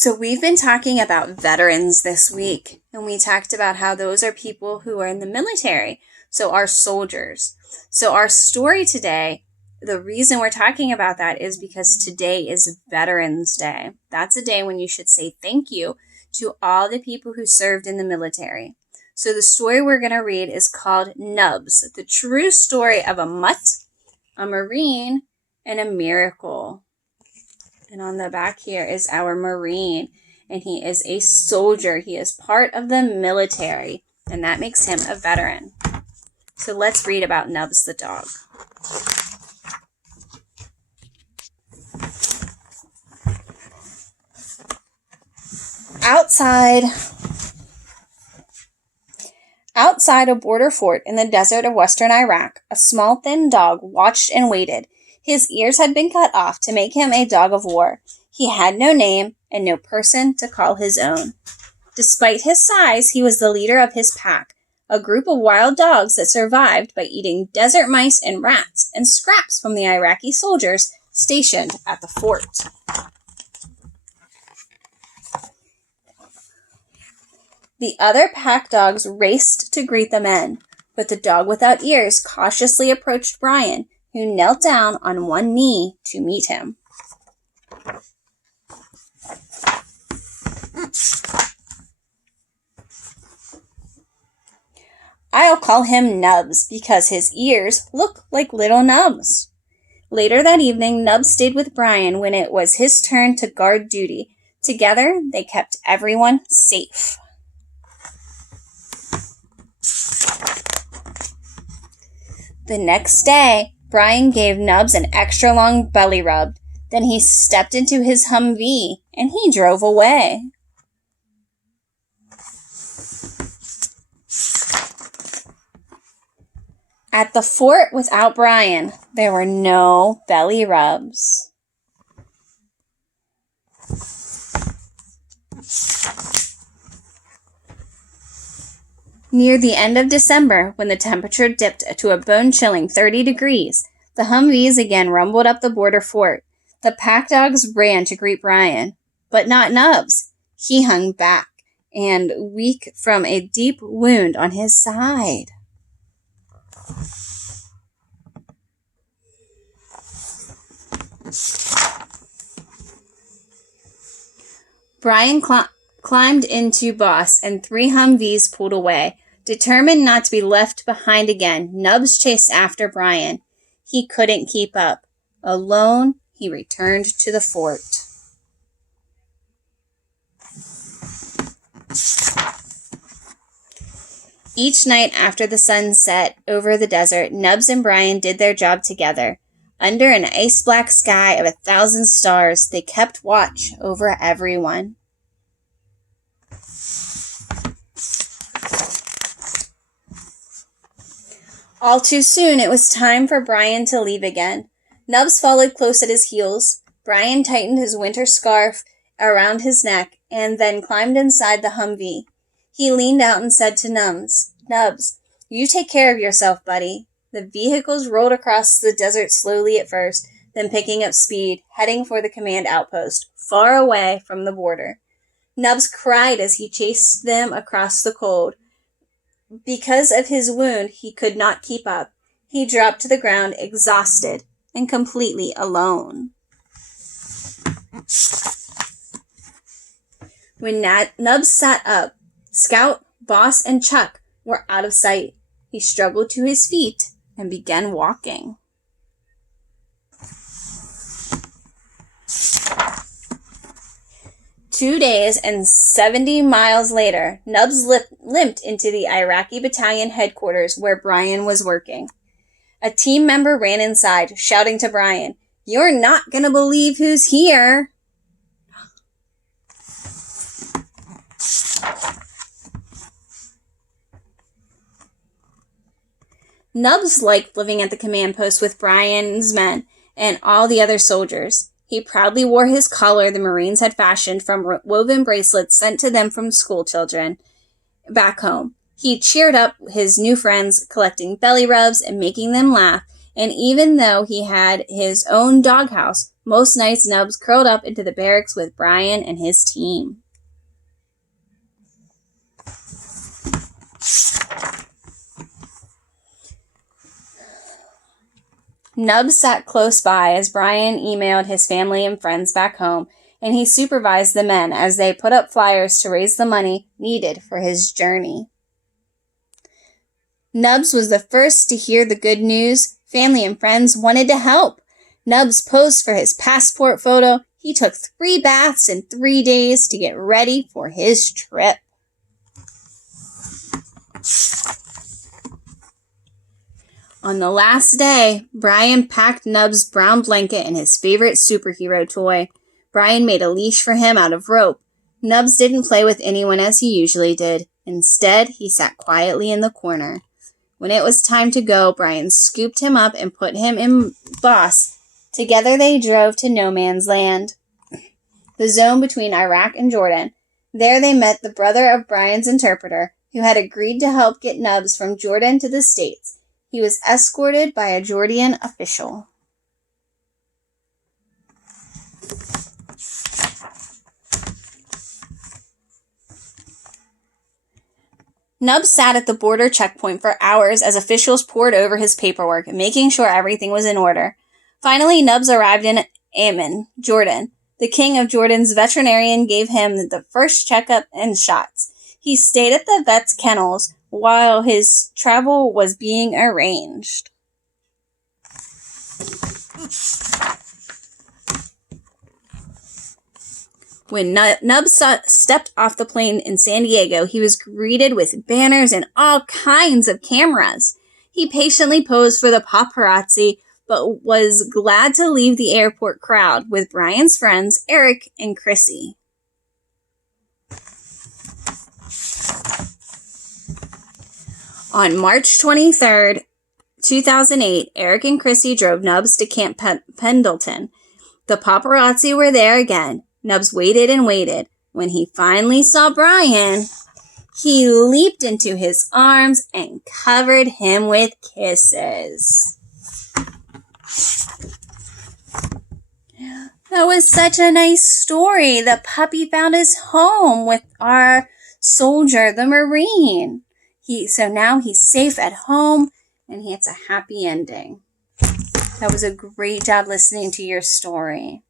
So we've been talking about veterans this week, and we talked about how those are people who are in the military, so our soldiers. So our story today, the reason we're talking about that is because today is Veterans Day. That's a day when you should say thank you to all the people who served in the military. So the story we're going to read is called Nubs, the true story of a mutt, a Marine, and a miracle. And on the back here is our Marine, and he is a soldier. He is part of the military, and that makes him a veteran. So let's read about Nubs the dog. Outside a border fort in the desert of western Iraq, a small thin dog watched and waited. His ears had been cut off to make him a dog of war. He had no name and no person to call his own. Despite his size, he was the leader of his pack, a group of wild dogs that survived by eating desert mice and rats and scraps from the Iraqi soldiers stationed at the fort. The other pack dogs raced to greet the men, but the dog without ears cautiously approached Brian, who knelt down on one knee to meet him. I'll call him Nubs because his ears look like little nubs. Later that evening, Nubs stayed with Brian when it was his turn to guard duty. Together, they kept everyone safe. The next day, Brian gave Nubs an extra long belly rub. Then he stepped into his Humvee and he drove away. At the fort without Brian, there were no belly rubs. Near the end of December, when the temperature dipped to a bone-chilling 30 degrees, the Humvees again rumbled up the border fort. The pack dogs ran to greet Brian, but not Nubs. He hung back and weak from a deep wound on his side. Brian climbed into Boss, and 3 Humvees pulled away. Determined not to be left behind again, Nubs chased after Brian. He couldn't keep up. Alone, he returned to the fort. Each night after the sun set over the desert, Nubs and Brian did their job together. Under an ice-black sky of 1,000 stars, they kept watch over everyone. All too soon, it was time for Brian to leave again. Nubs followed close at his heels. Brian tightened his winter scarf around his neck and then climbed inside the Humvee. He leaned out and said to Nubs, you take care of yourself, buddy. The vehicles rolled across the desert slowly at first, then picking up speed, heading for the command outpost, far away from the border. Nubs cried as he chased them across the cold. Because of his wound, he could not keep up. He dropped to the ground, exhausted and completely alone. When Nubs sat up, Scout, Boss, and Chuck were out of sight. He struggled to his feet and began walking. Two days and 70 miles later, Nubs limped into the Iraqi battalion headquarters where Brian was working. A team member ran inside, shouting to Brian, "You're not going to believe who's here." Nubs liked living at the command post with Brian's men and all the other soldiers. He proudly wore his collar the Marines had fashioned from woven bracelets sent to them from school children back home. He cheered up his new friends, collecting belly rubs and making them laugh, and even though he had his own doghouse, Most nights, Nubs curled up into the barracks with Brian and his team. Nubs sat close by as Brian emailed his family and friends back home, and he supervised the men as they put up flyers to raise the money needed for his journey. Nubs was the first to hear the good news. Family and friends wanted to help. Nubs posed for his passport photo. He took 3 baths in 3 days to get ready for his trip. On the last day, Brian packed Nubs' brown blanket and his favorite superhero toy. Brian made a leash for him out of rope. Nubs didn't play with anyone as he usually did. Instead, he sat quietly in the corner. When it was time to go, Brian scooped him up and put him in Boss. Together they drove to no man's land, the zone between Iraq and Jordan. There they met the brother of Brian's interpreter, who had agreed to help get Nubs from Jordan to the States. He was escorted by a Jordanian official. Nubs sat at the border checkpoint for hours as officials pored over his paperwork, making sure everything was in order. Finally, Nubs arrived in Amman, Jordan. The king of Jordan's veterinarian gave him the first checkup and shots. He stayed at the vet's kennels while his travel was being arranged. When Nubs stepped off the plane in San Diego, he was greeted with banners and all kinds of cameras. He patiently posed for the paparazzi, but was glad to leave the airport crowd with Brian's friends, Eric and Chrissy. On March 23rd, 2008, Eric and Chrissy drove Nubs to Camp Pendleton. The paparazzi were there again. Nubs waited and waited. When he finally saw Brian, he leaped into his arms and covered him with kisses. That was such a nice story. The puppy found his home with our soldier, the Marine. So now he's safe at home, and it's a happy ending. That was a great job listening to your story.